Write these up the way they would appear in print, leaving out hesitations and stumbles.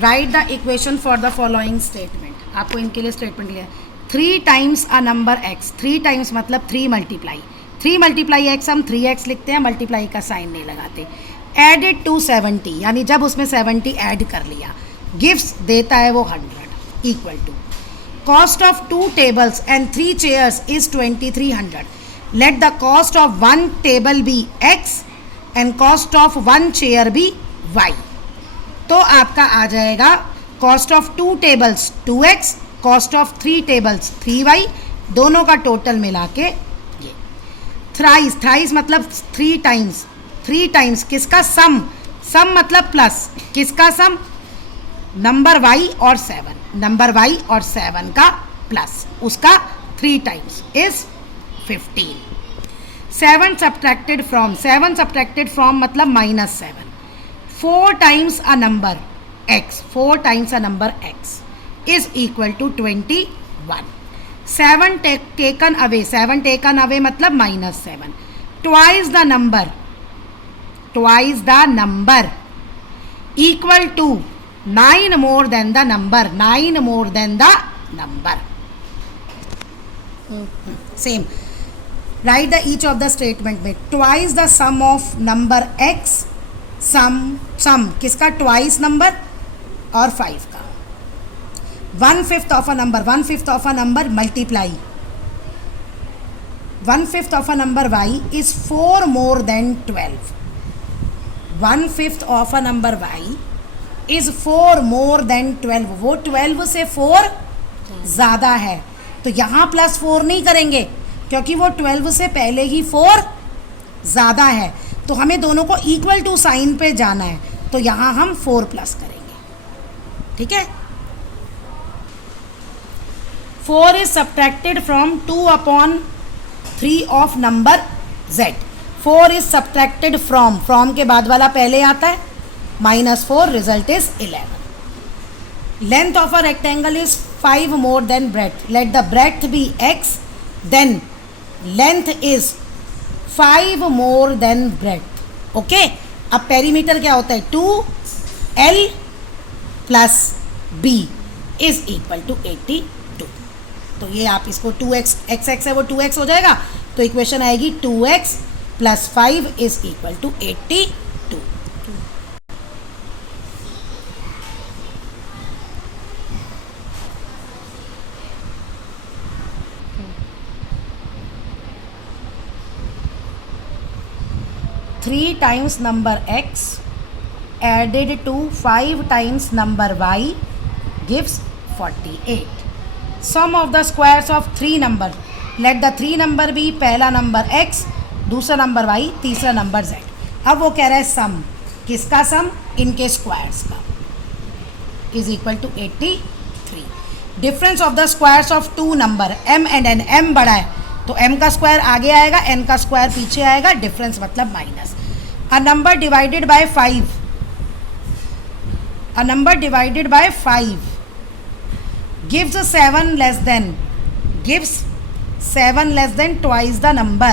Right the equation for the following statement. आपको इनके लिए स्टेटमेंट लिया 3 times a number x। 3 times मतलब 3 मल्टीप्लाई। 3 मल्टीप्लाई x हम 3x लिखते हैं, मल्टीप्लाई का साइन नहीं लगाते। एडेड टू 70 यानी जब उसमें 70 ऐड कर लिया, गिव्स देता है वो 100 equal to cost of 2 tables and 3 chairs is 2300। Let the cost of 1 table be x and cost of 1 chair be y। तो आपका आ जाएगा cost of 2 tables 2x, cost of 3 tables 3y, दोनों का टोटल मिला के ये। थ्राइस, थ्राइस मतलब 3 टाइम्स। 3 टाइम्स किसका सम, सम मतलब प्लस, किसका सम नंबर y और 7, नंबर y और 7 का प्लस, उसका 3 times is 15। 7 subtracted from, 7 subtracted from मतलब -7। 4 times a number x, 4 times a number x is equal to 21। 7 taken away, 7 taken away मतलब -7। twice the number, twice the number equal to 9 more than the number, 9 more than the number। Same, write the each of the statement में twice the sum of number x, सम किसका twice number और 5 का। 1/5 of a number, 1/5 of a number multiply 1/5 of a number y is 4 more than 12। 1/5 of a number y is 4 more than 12। वो 12 से 4 ज़्यादा है, तो यहाँ +4 नहीं करेंगे क्योंकि वो 12 से पहले ही 4 ज़्यादा है, तो हमें दोनों को इक्वल टू साइन पे जाना है, तो यहाँ हम 4 प्लस करेंगे। ठीक है। 4 is subtracted from 2/3 of number z। 4 is subtracted from के बाद वाला पहले आता है, -4, result is 11। Length of a rectangle is 5 more than breadth. Let the breadth be x, then length is 5 more than breadth. Okay, अब perimeter क्या होता है 2l plus b is equal to 82। तो ये आप इसको 2x, x है वो 2x हो जाएगा, तो इक्वेशन आएगी 2x plus 5 is equal to 82। 3 times number x added to 5 times number y gives 48। Sum of the squares of 3 number, let the 3 number be पहला नंबर x, दूसरा नंबर y, तीसरा number z। अब वो कह रहा है सम, किसका सम, इनके स्क्वायर्स का, is equal to 83। Difference of the squares of 2 number m and n, m बड़ा है तो m का स्क्वायर आगे आएगा, n का स्क्वायर पीछे आएगा, डिफरेंस मतलब minus. A number divided by 5, a number divided by 5 gives 7 less than, gives 7 less than twice the number।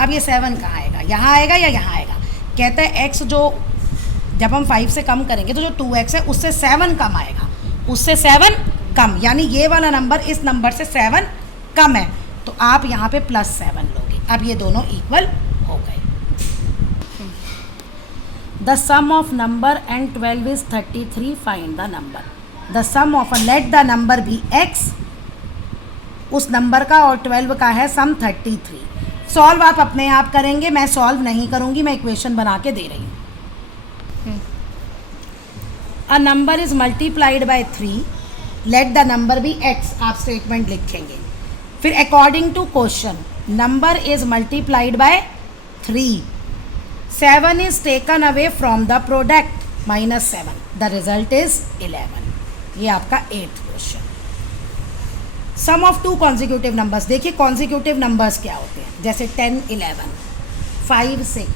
अब ये 7 कहाँ आएगा, यहाँ आएगा या यहाँ आएगा। कहते हैं x जो जब हम 5 से कम करेंगे तो जो 2x है उससे 7 कम आएगा, उससे 7 कम, यानी ये वाला नंबर इस नंबर से 7 कम है, तो आप यहाँ पे +7 लोगे। अब ये दोनों इक्वल हो गए। The sum of number and 12 is 33, find the number। The sum of, let the number be x, उस नंबर का और 12 का है सम 33। सॉल्व आप अपने आप करेंगे, मैं सॉल्व नहीं करूँगी, मैं इक्वेशन बना के दे रही हूँ। A number is multiplied by 3, let the number be x, आप स्टेटमेंट लिखेंगे। फिर according to question number is multiplied by 3, 7 is taken away from the product, -7, the result is 11। ये आपका 8th question. Sum of 2 consecutive numbers, देखिए consecutive numbers क्या होते हैं, जैसे 10 11, 5 6,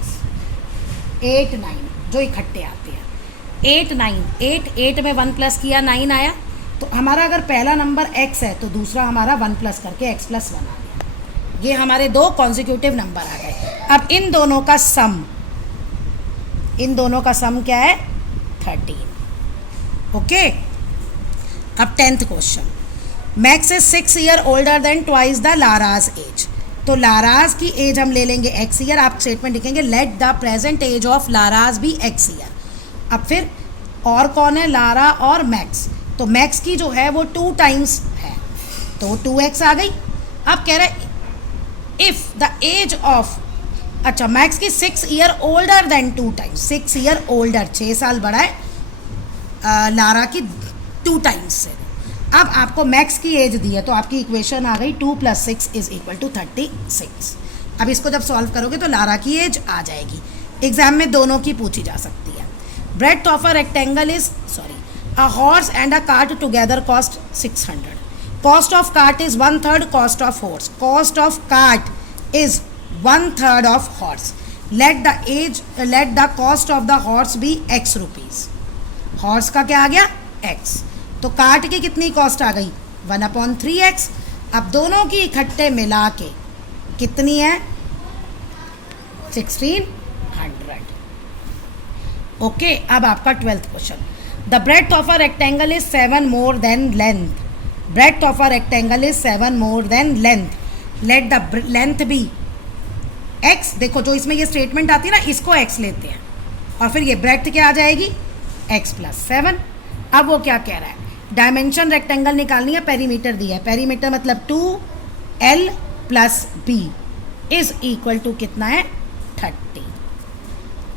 8 9 जो इकट्ठे आते हैं। 8 9, 8 में 1 प्लस किया 9 आया, तो हमारा अगर पहला नंबर x है तो दूसरा हमारा 1 प्लस करके x + 1 आ गया। ये हमारे 2 कॉन्जिक्यूटिव नंबर आ गए। अब इन दोनों का सम, इन दोनों का सम क्या है 13। ओके, अब 10th question, Max is 6 year older than twice the Laraj age. तो लाराज की एज हम ले लेंगे x ईयर, आप स्टेटमेंट लिखेंगे let the present age of Laraj be x year. अब फिर और कौन है, लारा और मैक्स, तो मैक्स की जो है वो 2 टाइम्स है तो 2x आ गई। अब कह रहे इफ द एज ऑफ, अच्छा मैक्स की 6 year older then 2 times, 6 year older 6 साल बड़ा है लारा की 2 टाइम्स से। अब आपको मैक्स की एज दी है तो आपकी इक्वेशन आ गई 2 + 6 = 36। अब इसको जब सॉल्व करोगे तो लारा की एज आ जाएगी। एग्जाम में दोनों की पूछी जा सकती है। Breadth of a rectangle is a horse and a cart together cost 600। Cost of cart is 1/3 cost of horse. Cost of cart is 1/3 of horse. Let the cost of the horse be x rupees. Horse का क्या आ गया x, तो cart की कितनी cost आ गई 1/3x। अब दोनों की इकट्ठे मिला के कितनी है 1600। ओके, अब आपका 12th question, the breadth of a rectangle is 7 more than length. Breadth of a rectangle is 7 more than length. Let the length be x। देखो जो इसमें ये स्टेटमेंट आती है ना, इसको x लेते हैं और फिर ये ब्रेड्थ क्या आ जाएगी x + 7। अब वो क्या कह रहा है, डायमेंशन रेक्टेंगल निकालनी है, पेरीमीटर दिया है। पेरीमीटर मतलब 2l + b is equal to कितना है 30।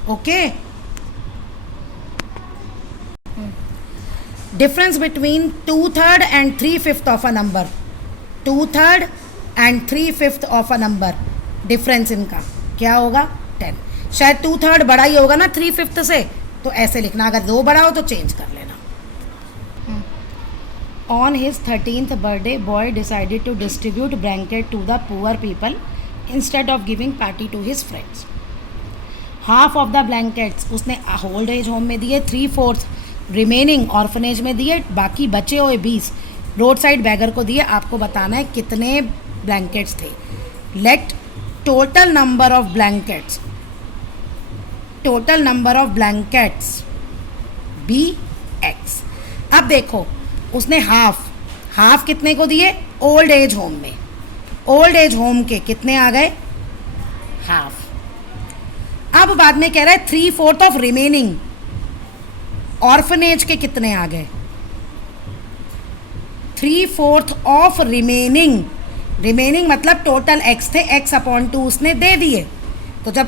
Okay, difference between 2/3 and 3/5 of a number. 2/3 and 3/5 of a number, difference इनका क्या होगा 10। शायद 2/3 बड़ा ही होगा ना 3/5 से, तो ऐसे लिखना, अगर 2 बड़ा हो तो चेंज कर लेना। On his 13th birthday, boy decided to distribute blanket to the poor people instead of giving party to his friends. Half of the blankets उसने ओल्ड एज होम में दिए, 3/4 रिमेनिंग ऑर्फनेज में दिए, बाकी बचे हुए 20 रोड साइड बैगर को दिए। आपको बताना है कितने ब्लैंकेट्स थे। Let total number of blankets be x। अब देखो उसने हाफ कितने को दिए ओल्ड एज होम में, ओल्ड एज होम के कितने आ गए हाफ। अब बाद में कह रहा है 3/4 ऑफ रिमेनिंग ऑर्फनेज के कितने आ गए 3/4 ऑफ रिमेनिंग मतलब टोटल x थे, x/2 उसने दे दिए। तो जब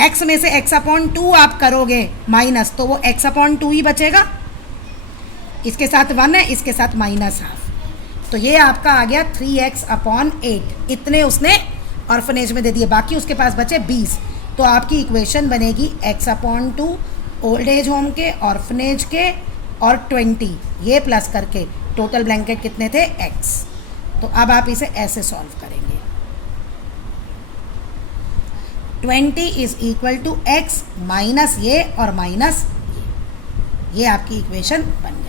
x में से x/2 आप करोगे माइनस, तो वो x/2 ही बचेगा। इसके साथ 1 है, इसके साथ -½ तो ये आपका आ गया 3x/8। इतने उसने ऑर्फनेज में दे दिए, बाकी उसके पास बचे 20। तो आपकी इक्वेशन बनेगी x/2 ओल्ड एज होम के, ऑर्फनेज के और 20 ये प्लस करके टोटल ब्लैंकेट कितने थे x। तो अब आप इसे ऐसे सॉल्व करेंगे, 20 is equal to x minus ये और माइनस ये आपकी इक्वेशन बन गई।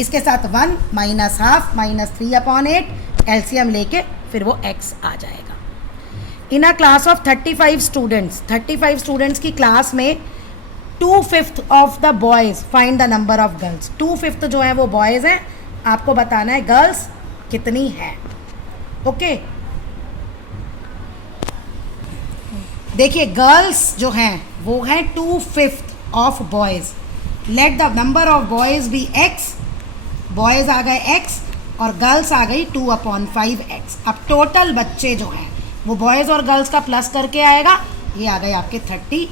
इसके साथ 1 -½ -3/8 एलसीएम लेके फिर वो x आ जाएगा। इन अ क्लास ऑफ 35 स्टूडेंट्स की क्लास में 2/5 of the boys find the number of girls. 2/5 जो है वो बॉयज़ हैं, आपको बताना है गर्ल्स कितनी है। ओके, देखिए गर्ल्स जो हैं वो है 2/5 of boys. Let the number of boys be x। Boys आ गए x और गर्ल्स आ गई 2/5x। अब टोटल बच्चे जो हैं वो बॉयज़ और गर्ल्स का प्लस करके आएगा, ये आ गए आपके 35।